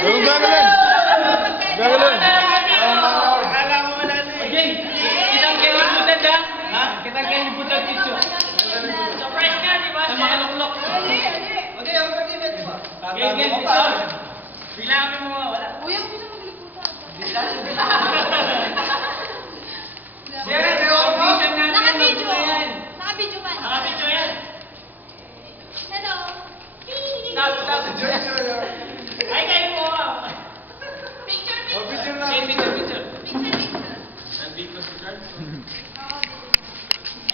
Ganun gagawin. Gagawin. Akala mo wala na eh. Okay. Kitang kayo yung butad ha? Ha? Kitang kayo yung butad dito. Surprise nga, di ba? Sa mga luklok. Okay, ang pag-ibig, di ba? Game, game, pistol. Bilangan mo mga wala. Uy, ang bisa magliputan. Sir, audition natin. Naka-video. Mag-video yan. Naka-video ka. Naka-video yan. Hello. Stop, stop. Joy,